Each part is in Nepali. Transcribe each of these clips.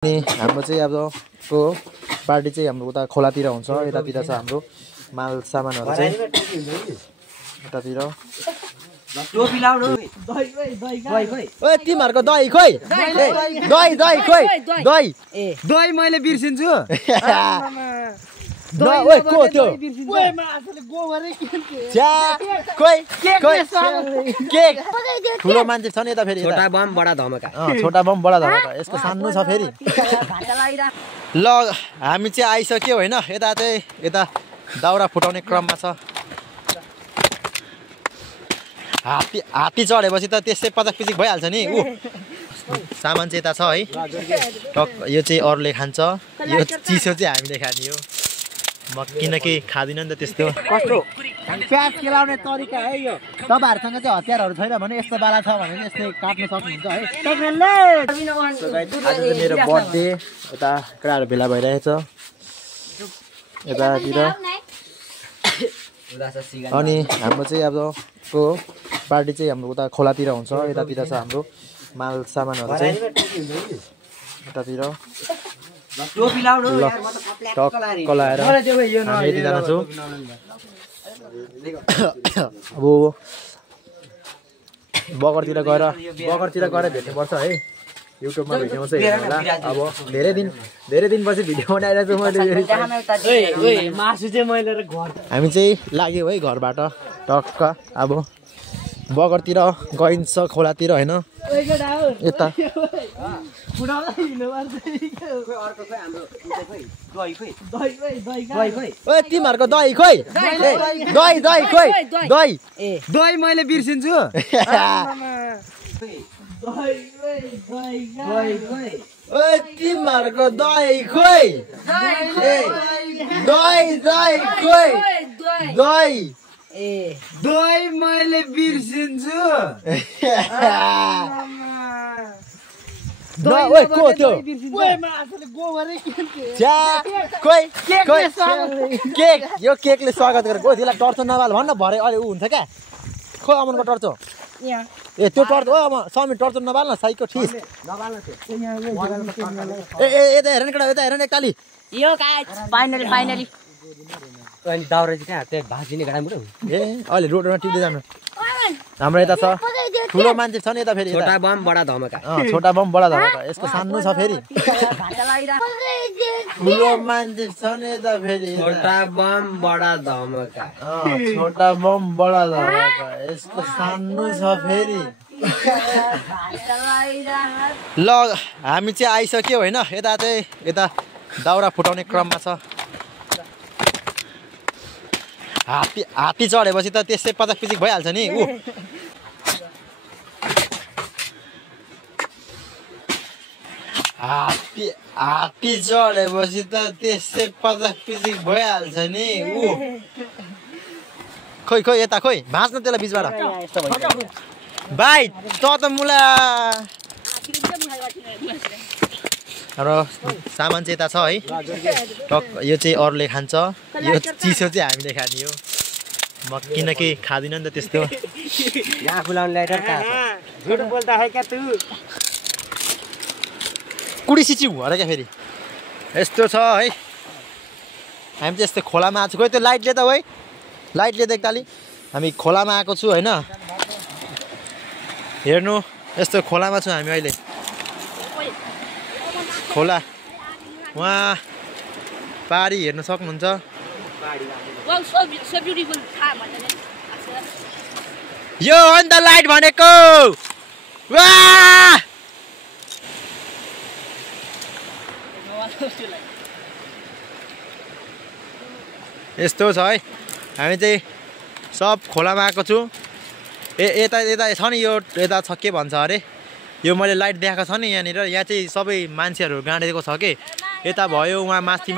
अनि हाम्रो चाहिँ अब को पार्टी चाहिँ हाम्रो उता खोलातिर हुन्छ यतातिर छ हाम्रो माल सामानहरु चाहिँ यतातिर टोपी लाउनु ओए तिमीहरुको दही खोइ दही दही खोइ दही दही मैले बिर्सिन्छु ओए को त्यो ओए म आफुले गोबरै किन्छु छ्या खोइ खोइ केक ठुलो मान्छे छ नि यता फेरि छोटा बम बडा धमका छोटा बम बडा धमका यसको सान्नु छ फेरि ल हामी चाहिँ आइसक्यो हैन यता चाहिँ यता दाउरा फुटाउने क्रममा छ हात्ती चढेपछि त त्यसै पचाक पिचिक भइहाल्छ नि उ सामान चाहिँ यता छ है टक यो चाहिँ अरूले खान्छ यो चिसो चाहिँ हामीले खाने हो म किनकि खादिन नि त त्यस्तो कस्तो प्याज केलाउने तरिका है यो तपाईहरुसँग चाहिँ हतियारहरु छैन भने यस्तो बाला छ भने यस्तै काट्न सक्नुहुन्छ है आज चाहिँ मेरो बर्थडे यता केटाहरु भेला भइरहेछ यतातिर अनि हाम्रो चाहिँ अब को पार्टी चाहिँ हाम्रो उता खोलातिर हुन्छ यतातिर छ हाम्रो माल सामानहरु चाहिँ यतातिर टोपी लाउनु यार म त टक कलाएर यति जना छु अब बगरतिर गएर भेट्नु पर्छ है युट्युबमा भिडियो चाहिँ हेर्नु होला अब धेरै दिनपछि भिडियो बनाइरहेको छु मैले मासु चाहिँ मैले घर हामी चाहिँ लाग्यो है घरबाट टक्क अब बगरतिर गइन्छ खोलातिर हैन यता ओए तिमीहरुको दही खोइ दही दही खोइ दही दही मैले बिर्सिन्छु ओए तिमीहरुको दही खोइ दही दही खोइ दही दही मैले बिर्सिन्छु ओए को त्यो ओए म आफुले गोबरै किन्छु छ्या खोइ केक यो केकले स्वागत गरेको हो त्यसलाई टर्चो नबाल भन्न भरे अहिले उ हुन्छ क्या खोइ अमनको टर्चो यहाँ ए त्यो टर्चो ओ समी टर्चो नबाल न साइको ठिस ए यता हेर्न केटा यता हेर्न एकताली यो गाइस फाइनली अनि दाउरा चाहिँ कहाँ त्यहाँ भाजिने गाडा ए अहिले रोडमा टिप्दै जानु हाम्रो यता छ ठुलो मान्छे छ नि यता फेरि छोटा बम बडा धमका छोटा बम बडा धमका यसको सान्नु छ फेरि ठुलो मान्छे छ नि यता फेरि छोटा बम बडा धमका छोटा बम बडा धमका यसको सान्नु छ फेरि ल हामी चाहिँ आइसक्यो हैन यता चाहिँ यता दाउरा फुटाउने क्रममा छ हात्ती चढेपछि त त्यसै पचाक पिचिक भइहाल्छ नि उ हात्ती चढेपछि त त्यसै पचाक पिचिक भइहाल्छ नि उ खोइ यता खोइ भाँच्न त्यसलाई बिचबाट भाइ त मुला हाम्रो सामान चाहिँ यता छ है टक यो चाहिँ अरूले खान्छ यो चिसो चाहिँ हामीले खाने हो म किनकि खादिन नि त त्यस्तो आफू लाउनु लाइटर कहाँ झुट बोल्दा है क्या तू कुडी सिचिउ अरे क्या फेरि यस्तो छ है हामी चाहिँ यस्तो खोलामा आएको छु खोइ त्यो लाइटले त है लाइटले त एकताली हामी खोलामा आएको छु होइन हेर्नु यस्तो खोलामा छु हामी अहिले खोला वहाँ पारी हेर्न सक्नुहुन्छ यो हो नि त लाइट भनेको वाह यस्तो छ है हामी चाहिँ सब खोलामा आएको छु यता छ नि यो यता छ के भन्छ अरे यो मैले लाइट देखाएको छ नि यहाँनिर यहाँ चाहिँ सबै मान्छेहरू गाडेको छ कि यता भयो उहाँ माथि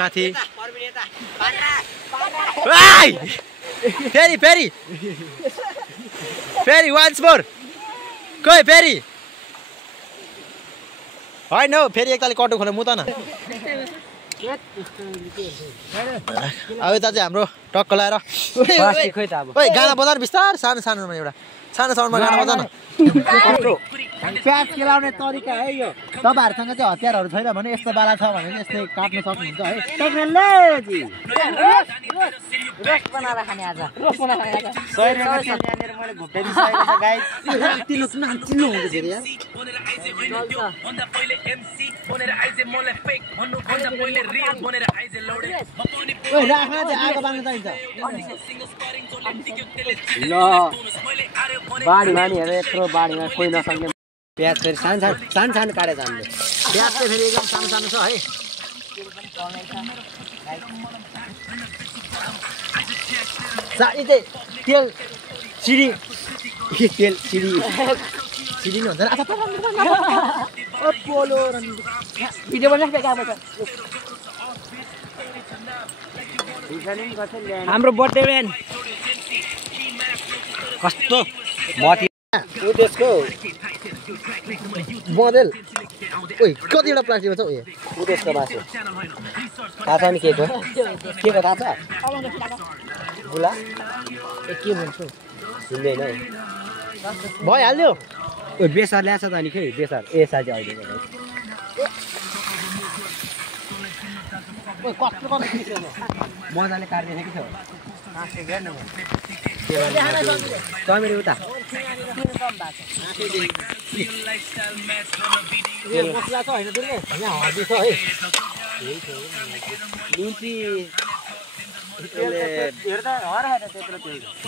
फेरि वान्स मोर खोइ फेरि होइन हौ फेरि एकताले कटो खोले मुत न अब यता चाहिँ हाम्रो टक्क लाएर गाना बजाएर बिस्तार सानो सानोमा एउटा सानो साउन्डमा गाना बजा न प्याज केलाउने तरिका है यो तपाईँहरूसँग चाहिँ हतियारहरू छैन भने यस्तो बाला छ भने यस्तै काट्न सक्नुहुन्छ है रोस्ट बनाएर खाने आज मैले घुप्टाइदिइसकेको छ गाइस चिल्लो हुन्छ फेरि यार ओइ राख्न चाहिँ आगो बाल्न चाहिन्छ ल बाढी मानीहरू यत्रो बाढीमा कोही नसक्ने प्याज फेरि सानो काटेछ हामीले प्याज चाहिँ फेरि एकदम सानो सानो छ है साडी चाहिँ तेल सिडी तेल सिडी सिरिनु हुन्छ पोलो भिडियो बनाएको हाम्रो बर्थडे बिहान कस्तो मति उदेशको बदेल ओइ कतिवटा प्लास्टिकमा छ ओइ उदेशको मासु थाहा छ नि के को थाहा छ बुला के भन्छु सुन्दैन है भइहाल्यो ओ बेसार ल्याछ त नि खै बेसार ए साथी अहिले मजाले काट्ने कि थियो टमेटो उता मसला छ होइन दुर्गे यहाँ हर्दी छ है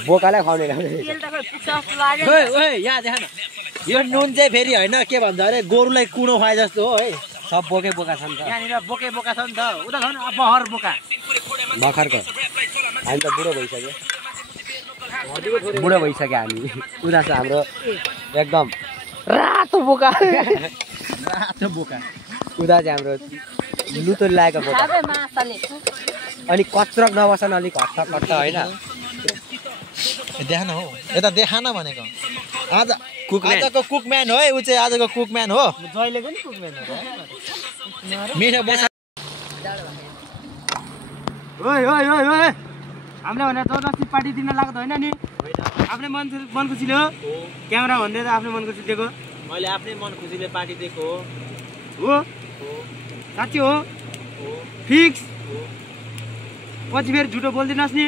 बोकालाई खुवाउने यहाँ देख न यो नुन चाहिँ फेरि होइन के भन्छ अरे गोरुलाई कुँडो खुवाए जस्तो हो है सब बोका छ नि त यहाँनिर बोका छ नि त उता छ नि बहर बोका भर्खरको हामी त बुढो भइसक्यो हामी उता छ हाम्रो एकदम रातो बोका उता चाहिँ हाम्रो लुतो लागेको बोका अनि कचरक नबसन अलिक हट्ट होइन देख न हो यता देखा न भनेको आजको कुकम्यान हो है ऊ चाहिँ आजको कुकम्यान हो जहिलेको नि कुकम्यान हो मिठो बना हामीले भने जबरजस्ती पार्टी दिन लाग्दो होइन नि आफ्नै मन खुसीले हो क्यामेरा भन्दै त आफ्नै मन खुसी दिएको मैले आफ्नै मन खुसीले पार्टी दिएको हो साँच्ची हो फिक्स पछि फेरि झुटो बोल्दिनस् नि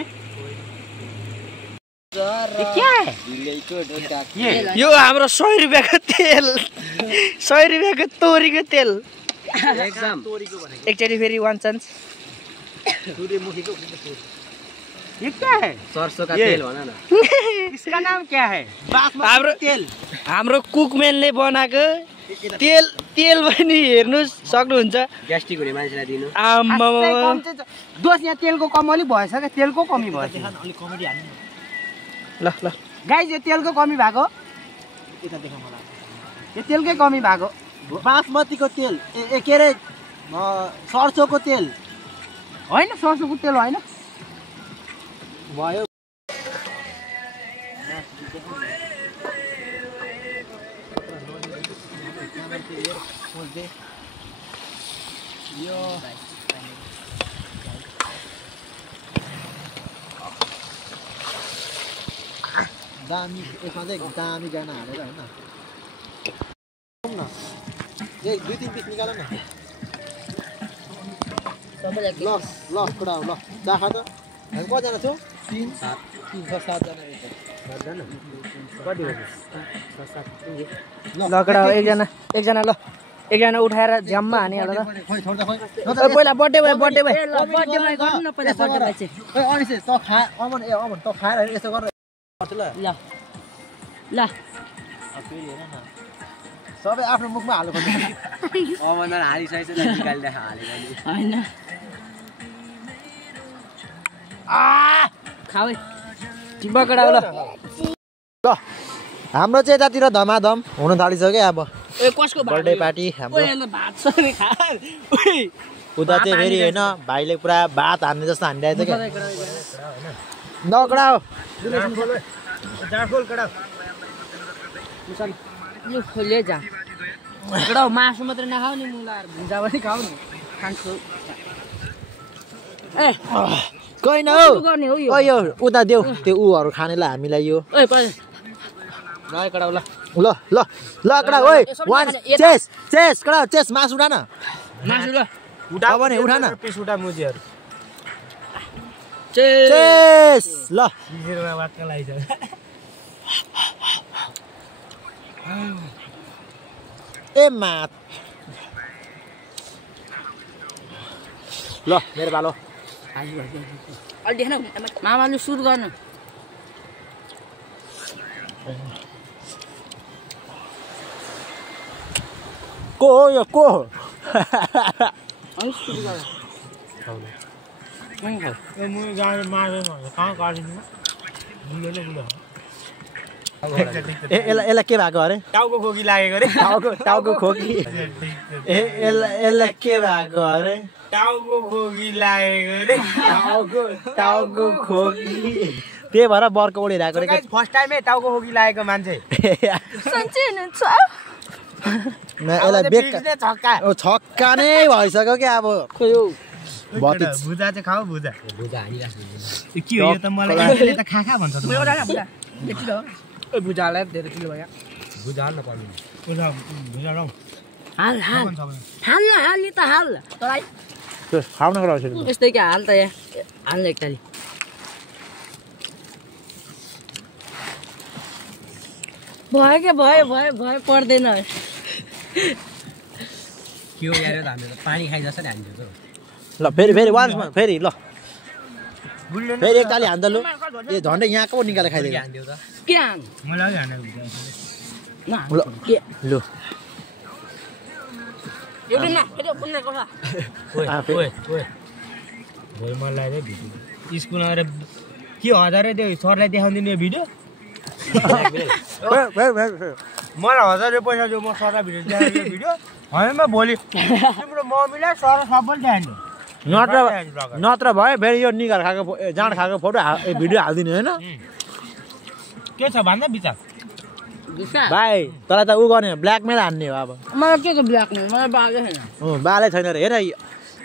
यो हाम्रो 100 रुपियाँको तेल 100 रुपियाँको तोरीको तेल एकदम एकचोटि फेरि वान चान्स ये क्या है सरसों का तेल भन न इसका नाम क्या है हाम्रो तेल हाम्रो कुकम्यानले बनाएको तेल पनि हेर्नु सक्नुहुन्छ ग्यास्ट्रिक हुने मान्छेलाई दिनु आम्मा दोष यहाँ तेलको कम अलिक भएछ क्या तेलको कमी भएछ अलिक कमेडी हाल्नु ल गाइस यो तेलको कमी भएको यता देखा मलाई यो तेलकै कमी भएको बासमतीको तेल के अरे सरसोको तेल होइन सरसोको तेल होइन भयो दामी यसमा चाहिँ दामी गाना हालेर होइन एक 2-3 पिस निकाल न ल ल कडा ल चाखा त हामी कतिजना छौँ 3 7 जना लकडा एकजना ल एकजना उठाएर झ्याममा हाने होला त पहिला बर्थडे भयो गर्नु न पहिला बर्थडे भयो चाहिँ ओइ अनिस त खा अमन त खाएर यसो गर ल फेरि हेर न सबै आफ्नो मुखमा हाल्नु पर्छ अमन हालिसकेछ निकाल्दै हालेको हैन खाऊ बकडा ल हाम्रो चाहिँ यतातिर धमाधम हुन थालिसक्यो अब ए कसको बर्थडे पार्टी हाम्रो भात सरी खा उता चाहिँ फेरि होइन भाइले पुरा भात हान्ने जस्तो हानिरहेको छ क्या नकडा हो यो खोले जा कडा मासु मात्र नखाऊ नि मुलाहरु भुजा पनि खाऊ नि खान्छु ए कोही न हो यो उता देऊ त्यो उहरू खानेलाई हामीलाई यो ल कडा ल ल ल ल कडा ओइ वान चेस कडा चेस मास उठा न मासु ल उठा भने उठा न पिस उठा मुजीहरु चेस ल बिजुरमा वाक्क लाइछ ए मात ल मेरो बालो अलि देख्न मामाले सुरु गर्नु को हो यो को हो अनि सुरु गर ए मुई गाडी मार्दै भन्छ कहाँ काटिनु बुलेले बुले ए एला के भएको अरे टाउको खोकी लागेको रे टाउको खोकी ए एला के भएको अरे टाउको खोकी लागेको रे टाउको खोकी त्यही भएर बर्को उडिरहेको रे फर्स्ट टाइमै टाउको खोकी लागेको मान्छे सन्चै हुनुहुन्छ एला बेक छक्का छक्का नै भइसक्यो के अब खोइ हो भतिज भुजा चाहिँ खाऊ भुजा हानिराख्नु के हो यो त मलाई यसले त खा भन्छ त एउटा भुजा यति हो ए भुजालाई धेरै किलो भयो भुजा हाल्न पर्ने भुजा रौ हाल हाल हाल न हाल नि त हाल तलाई खाउनको लागि यस्तै के हाल त यहाँ हाल्नु एकताली भयो के भयो पर्दैन के हो यार त हामीले त पानी खाइ जसरी हान्छ ल फेरि वान्समा फेरि ल फेरि एकताली हान्दा लु ए झन्डै यहाँको निकालेर खाइदियो हान्दियो त के हान मलाई हान्नु न के लु एउटा न फेरि पुन्ने कथा ओए भोलि मलाई रे भिडियो स्कुलमा आएर के हजारै त्यो सरलाई देखाउँदिनु यो भिडियो मलाई 1000 रुपैयाँ पैसा दियो म सरलाई भिडियो देखाएको भिडियो होइन भोलि तिम्रो मम्मीलाई सर सबैले देखाइदिनु नत्र भयो फेरि यो निकाल खाएको जाँड खाएको फोटो भिडियो हालिदिने होइन के छ भन्दा विचार भाइ तँलाई त ऊ गर्ने ब्ल्याकमेल हान्ने हो अब मलाई के को ब्ल्याकमेल मलाई बाले छैन बालै छैन रे हेर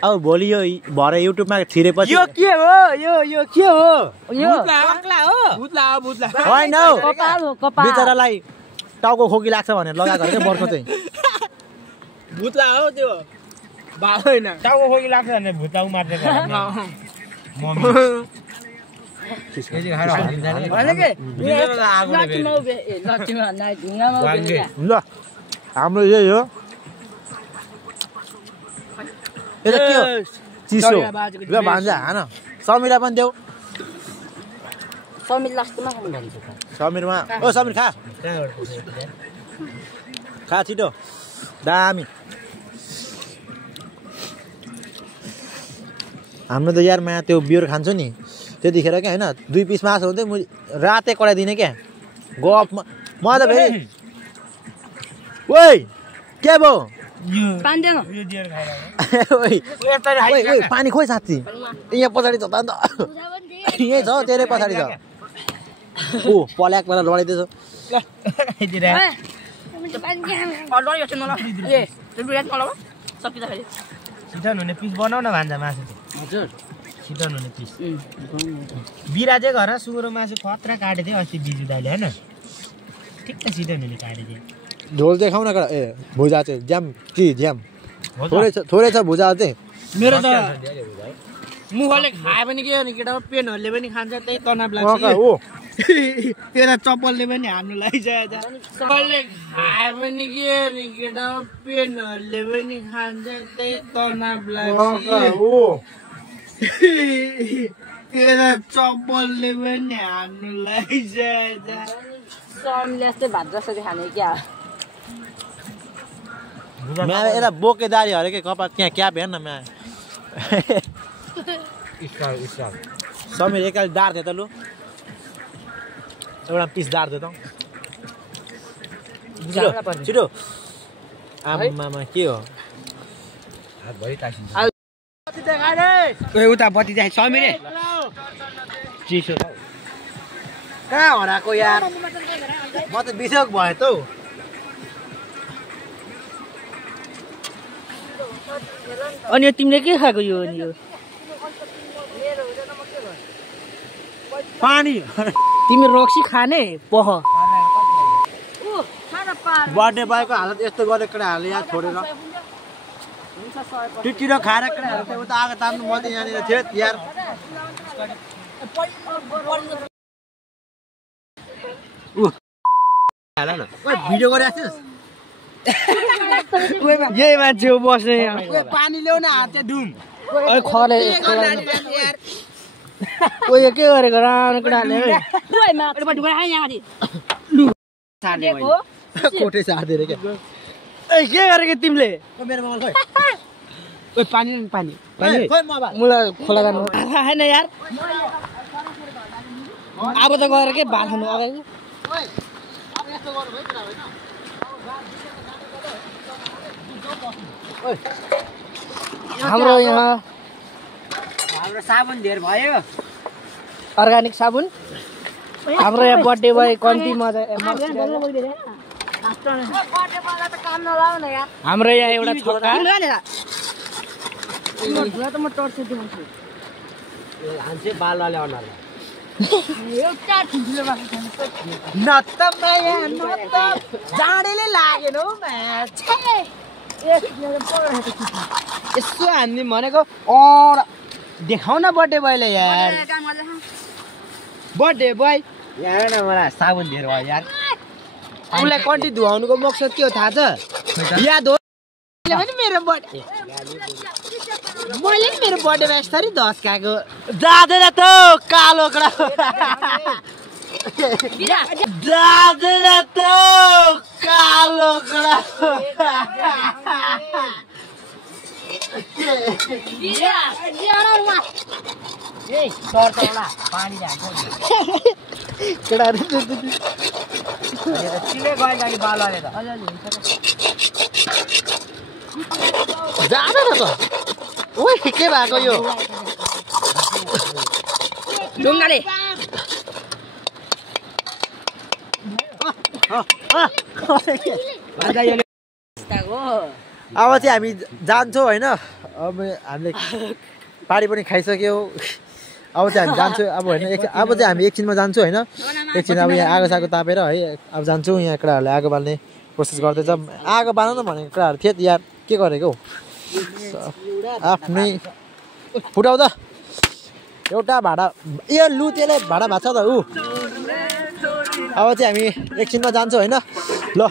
अब भोलि यो भरे युट्युबमा छिरेपछि यो के हो यो के हो यो पक्ला हो भुत्ला होइन हौ कपाल हो कपाल बिचरालाई टाउको खोकी लाग्छ भनेर लगाएको अरे के बर्को चाहिँ भुत्ला हो त्यो बाल होइन टाउको खोकी लाग्छ भने भुत्ला मार्दै ल हाम्रो यही हो यो त के हो चिसो ल भान्जा हान समीरलाई पनि देऊ समीर लास्टमा खानु भन्छ समीरमा ओ समीर खा छिटो दामी हाम्रो त यारमा त्यो बियर खान्छु नि त्यतिखेर क्या होइन 2 पिस मासु हुन्थ्यो म रातै कराइदिने क्या गफमा म त फेरि ओइ के भयो पानी खोइ साँच्ची यहाँ पछाडि छ त अन्त यहीँ छ तेरै पछाडि छ ऊ पल्याक मलाई लडाइदिएछ छिटन हुने पिस बनाउन भान्जा मासु हजुर छिटन हुने पिस बिराजे घर सुँगुरो मासु खतरा काटेको थियो अस्ति बिजु दाइले होइन ठिक्क छिटन हुने काटेको थियो झोल चाहिँ खाउन ए भुजा चाहिँ ज्याम ज्याम थोरै छ भुजा चाहिँ मेरो त मुखले खायो भने के भने केटा पेनहरूले पनि खान्छ त्यही तनाव लाग्छ तेरा चप्पलले पनि हान्नु लागिसकेको छ सबैले खायो भने के भने केटा पेनहरूले पनि खान्छ त्यही तनाव लाग्छ तेरा चप्पलले पनि हान्नु लागिसकेको छ समले यस्तै भात जसरी खाने क्या म्या यसलाई बोकेदारी हरे के कपाल त्यहाँ क्याप हेर्न म्या समीर एकैले डार दे त लु एउटा पिस डार दे त छिटो आमामा के हो उता बत्ती चाहिँ समीर चिसो कहाँ हराएको यार म त बिसक भयो त अनि तिमीले के खाएको यो अनि यो पानी तिमी रक्सी खाने पह बर्थडे बोयको हालत यस्तो गरे केटाहरूले यहाँ छोडेर टिटिरो खाएर केटाहरू चाहिँ उता आगो तान्नु म चाहिँ यहाँनिर थिएँ यार भिडियो गरिरहेको थियस् यही मान्छे हो बस्ने पानी ल्याउन हात चाहिँ डुम खरे के गरेको राम्रो केटाहरूले कोठे सार्दिएर क्या के गरेको तिमीले मेरो मोबाइल ओइ पानी पानी पानी खोइ मोबाइल मलाई खोला गर्नु होइन यार अब त गएर के भात खानु अगाडि हाम्रो यहाँ हाम्रो साबुन धेर भयो अर्ग्यानिक साबुन हाम्रो यहाँ बर्थडे भयो कम्ती मजा हाम्रो यहाँ एउटा छोरा हान्छे बालुवा ल्याउन जाडैले लागेन हौ यसो हान्ने भनेको देखाउ न बर्थडे बोयले यार बर्थडे बोय यहाँ न मलाई साबुन धेर भयो यार उसलाई कन्टी धुवाउनुको मकसद के हो थाहा छ याद हो पनि मेरो बर्थडे मैले नि मेरो बर्थडेमा यसरी धस खाएको जाँदैन त कालो कडा जाँदैन त कालो कडा पानी हान्छ केटाहरू चिले गयो लागि बालुवाले त जाँदैन त ओइ के भएको यो ढुङ्गाले अब चाहिँ हामी जान्छौँ होइन अब हामीले पारी पनि खाइसक्यौँ अब चाहिँ हामी जान्छौँ अब होइन अब चाहिँ हामी एकछिनमा जान्छौँ होइन एकछिन अब यहाँ आगो सागो तापेर है अब जान्छौँ यहाँ केटाहरूले आगो बाल्ने कोसिस गर्दैछ आगो बाल्न न भनेको केटाहरू थिए यार के गरेको हौ आफ्नै फुटाउ त एउटा भाडा ए लु त्यसले भाडा भएको छ त ऊ अब चाहिँ हामी एकछिनमा जान्छौँ होइन ल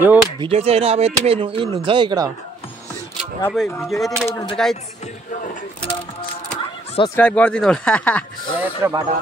यो भिडियो चाहिँ होइन अब यतिमै इन हुन्छ है केटा अब भिडियो यतिमै इन हुन्छ गाइज सब्सक्राइब गरिदिनु होला यत्रो भाडा